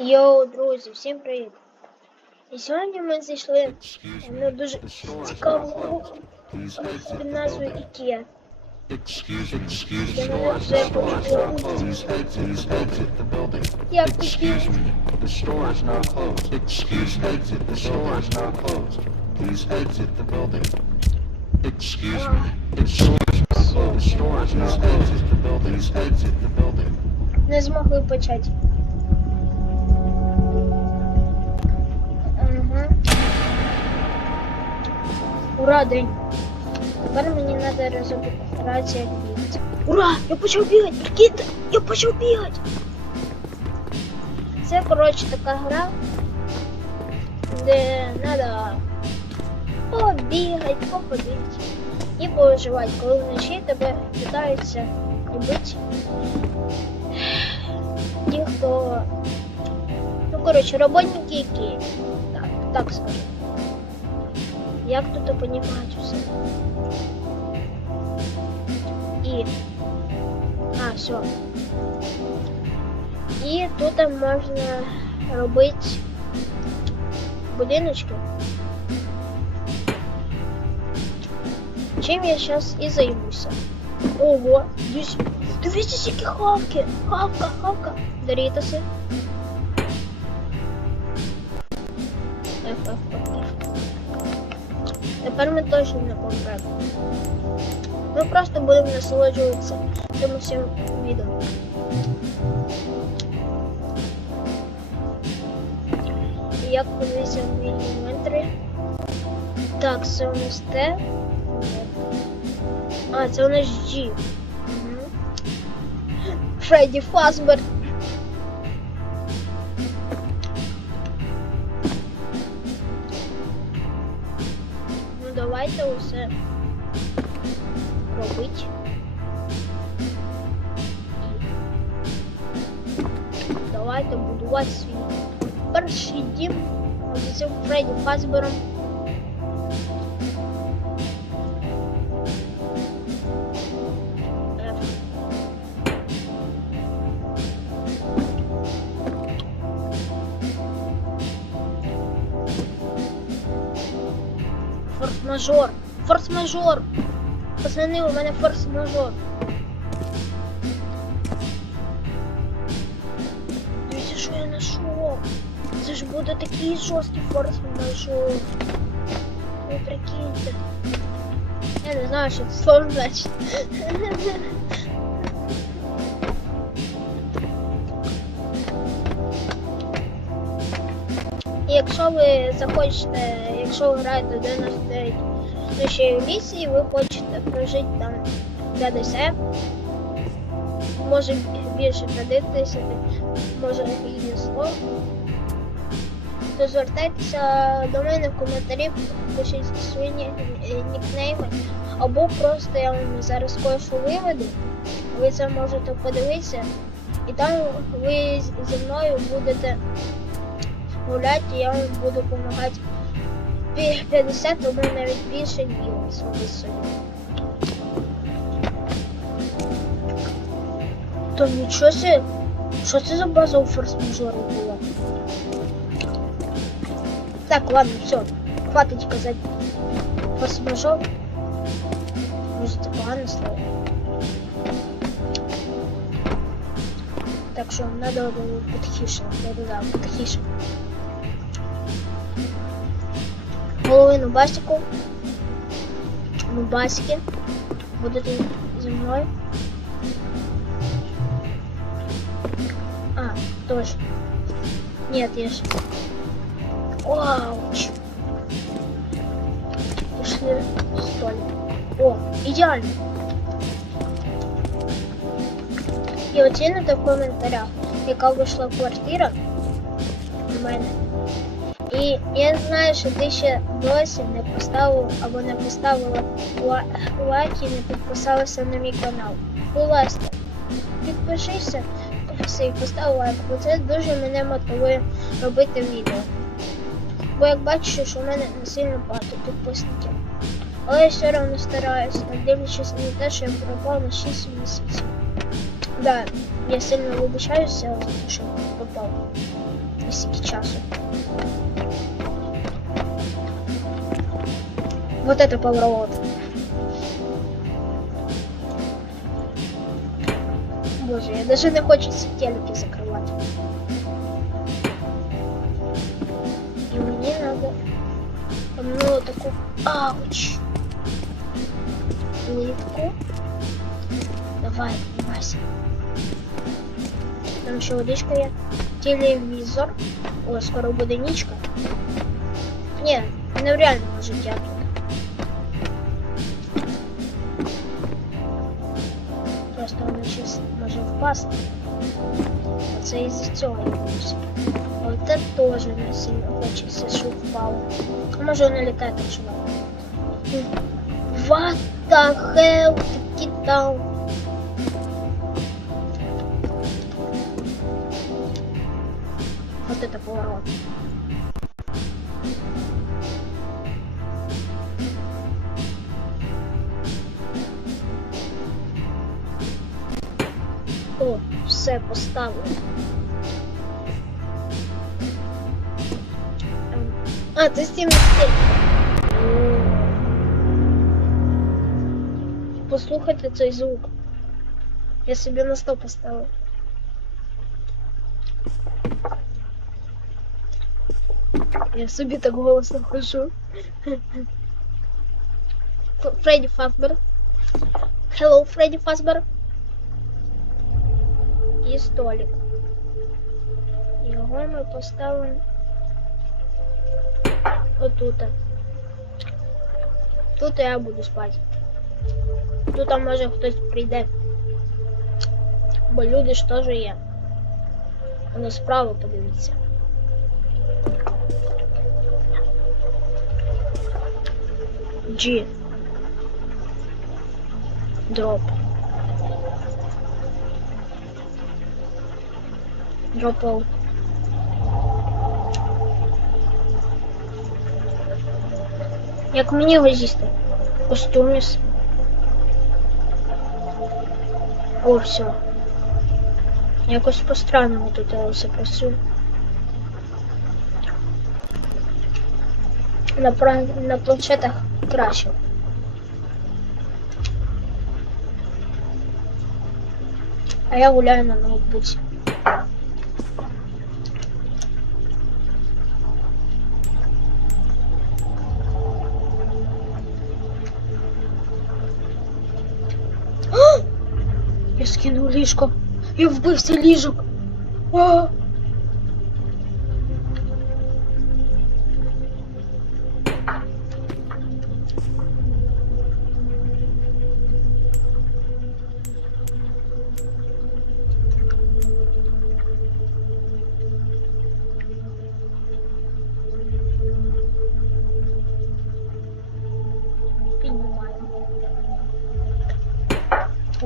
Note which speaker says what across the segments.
Speaker 1: Йоу, друзі, всім привіт! І сьогодні ми зайшли на дуже цікаву гру під назвою IKEA. Я мене вже почула. Як ти
Speaker 2: Excuse me, the store is now closed. The store is now closed. The store is exit the building.
Speaker 1: не змогли почати. Ура, день. Тепер мені треба розібратися бігати. Ура! Я почав бігати! Прикиньте! Я почав бігати! Це, коротше, така гра, де треба побігати, походити і повиживати, коли вночі тебе питаються робити ті, хто. Ну, коротше, роботники які. Так, так скажу. Як тут понімають все? І. А, все. І тут можна робити будиночки. Чим я зараз і займуся. Ого, дивись, дивіться, скільки хавки. Хавка, хавка. Дорітоси. Ф, Ф, Ф, Ф. Тепер ми точно не помремо. Ми просто будемо насолоджуватися цим усім відео. Як подивитися в міліметри. Так, це у нас Т. А, це у нас G. Фредді Фазбер. Давайте усе робити. Давайте будувати свій перший дім з цим Фредді Фазбером. Форс-мажор. Форс-мажор. Пацани, у мене форс-мажор. Дивіться, що я знайшов. Це ж буде такий жорсткий форс-мажор. Ви прикиньте. Я не знаю, що це слово значить. Якщо ви захочете, якщо ви граєте 99 ночей місії, ви хочете прожити там 50, може більше 50, може і зло, то звертайтеся до мене в коментарі, пишіть свої нікнейми, або просто я вам зараз кое-що виведу, ви це можете подивитися, і там ви зі мною будете гуляти, і я вам буду допомагати. Пі- 50 або навіть більше днів собі. То нічого себе, що це за база у форс-мажору була? Так, ладно, все, хватить казати форс-мажор. Може це погане слово. Так що треба було потихіше, да-да-да, потихіше. половину басику. Ну, басики. Будете зі мною. А, точно. Нет, я же... Вауч. Пошли столик. О, идеально. І оціните в коментарях, яка вийшла квартира у мене. І я знаю, що ти ще досі не поставив або не поставила лайк і не підписалася на мій канал. Будь ласка, підпишися і постав лайк, бо це дуже мене мотивує робити відео. Бо як бачиш, що в мене не сильно багато підписників. Але я все одно стараюся, дивлячись на те, що я пропав на 6 місяців. Да, я сильно вибачаюся що пропав. і скільки часу. Вот это поворот. Боже, я даже не хочу ці телеки закрывать. И мне надо ну таку ауч. Нитку. Давай, Вася. Там ще водичка є. Телевізор. О, скоро буде нічка. Ні, не в реальному житті, може впасти. Це із цього я боюся. А от це теж не сильно хочеться, щоб впало. А може воно літає так що What the hell? Ти кидав? Вот это поворот. все поставлено. Ем, А, це стіни стіль. Послухайте цей звук. Я собі на стол поставив. Я собі так голосно хожу. Ф- Фредді Фазбер. Hello, Фредді Фазбер. І столик. Його ми поставимо отут. Тут я буду спати. Тут може хтось прийде. Бо люди ж теж є. Воно справа подивіться. G. Drop. Drop out. Як мені його з'їсти? Костюміс. О, все. Якось по-странному тут е, все працює. На, пра- на планшетах краще. А я гуляю на ноутбуці. Скинув ліжко. Я вбився ліжок. А!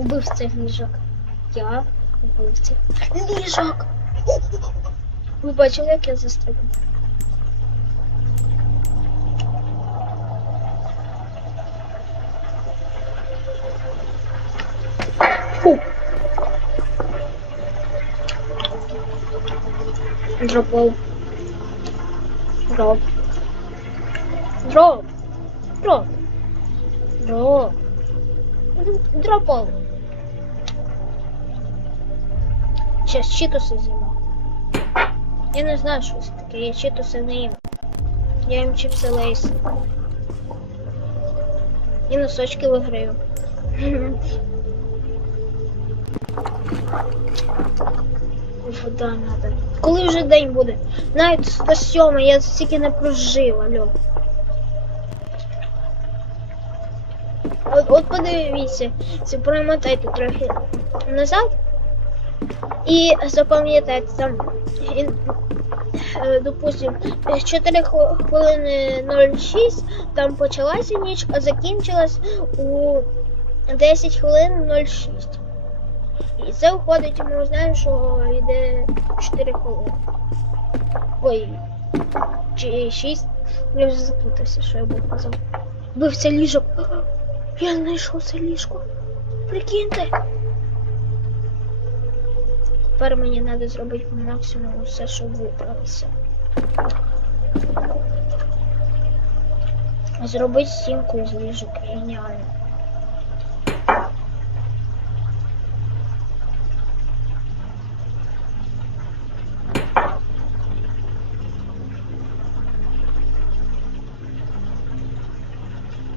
Speaker 1: Убивця ліжок. Я убивця. Ліжок! Ви бачили, як я застрибнув? Фу. Дропов. Дроп. Дроп. Дроп. Дроп. Дропов. Сейчас читуси з'їмо. Я не знаю, що це таке. Я читуси не їм. Я їм чипси лейс. І носочки виграю. Вода надо. Коли вже день буде? Навіть 107, я стільки не прожив, алло. От, от подивіться, це промотайте трохи назад. І запам'ятайте е, допустим, з 4 хвилини 06 там почалася ніч, а закінчилась у 10 хвилин 06. І це виходить, ми знаємо, що йде 4 хвилини. Ой, чи 6. Я вже заплутався, що я був казав. Бився ліжок. Я знайшов це ліжко. Прикиньте. Тепер мені треба зробити по максимуму все, щоб виправитися. Зробити стінку з ліжок геніально.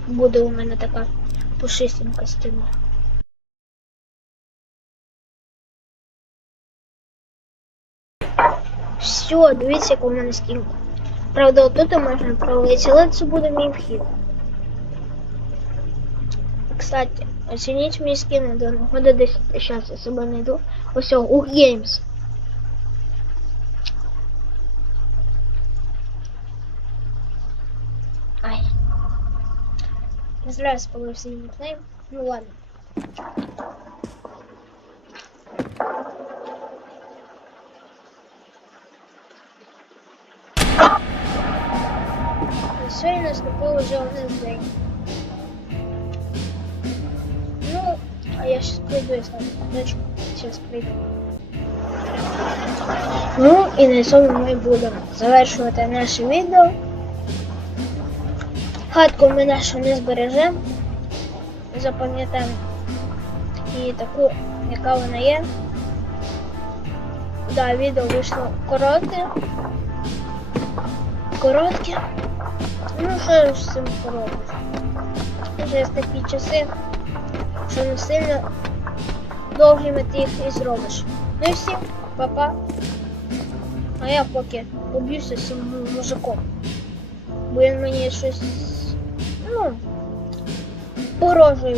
Speaker 1: Буде у мене така пушистенька стіна. Все, дивіться, яка у мене стінка. Правда, отут можна провалитися, але це буде мій вхід. Кстати, оцініть мій скін до 1 до 10. Зараз я себе знайду. Ось у Games. Ай. Не зря спалився її никнейм. Ну ладно. І Сьогодні наступив уже один день. Ну, а я сейчас прийду і ставлю. Сейчас прийду. Ну і на цьому ми будемо завершувати наше відео. Хатку ми нашу не збережемо. Запам'ятаємо її таку, яка вона є. Да, відео вийшло коротке. Коротке. Ну, що ж з цим поробиш? Вже такі часи, що не сильно довгими ти їх і зробиш. Ну і всім, па-па. А я поки поб'юся з цим мужиком. Бо він мені щось, ну, погрожує.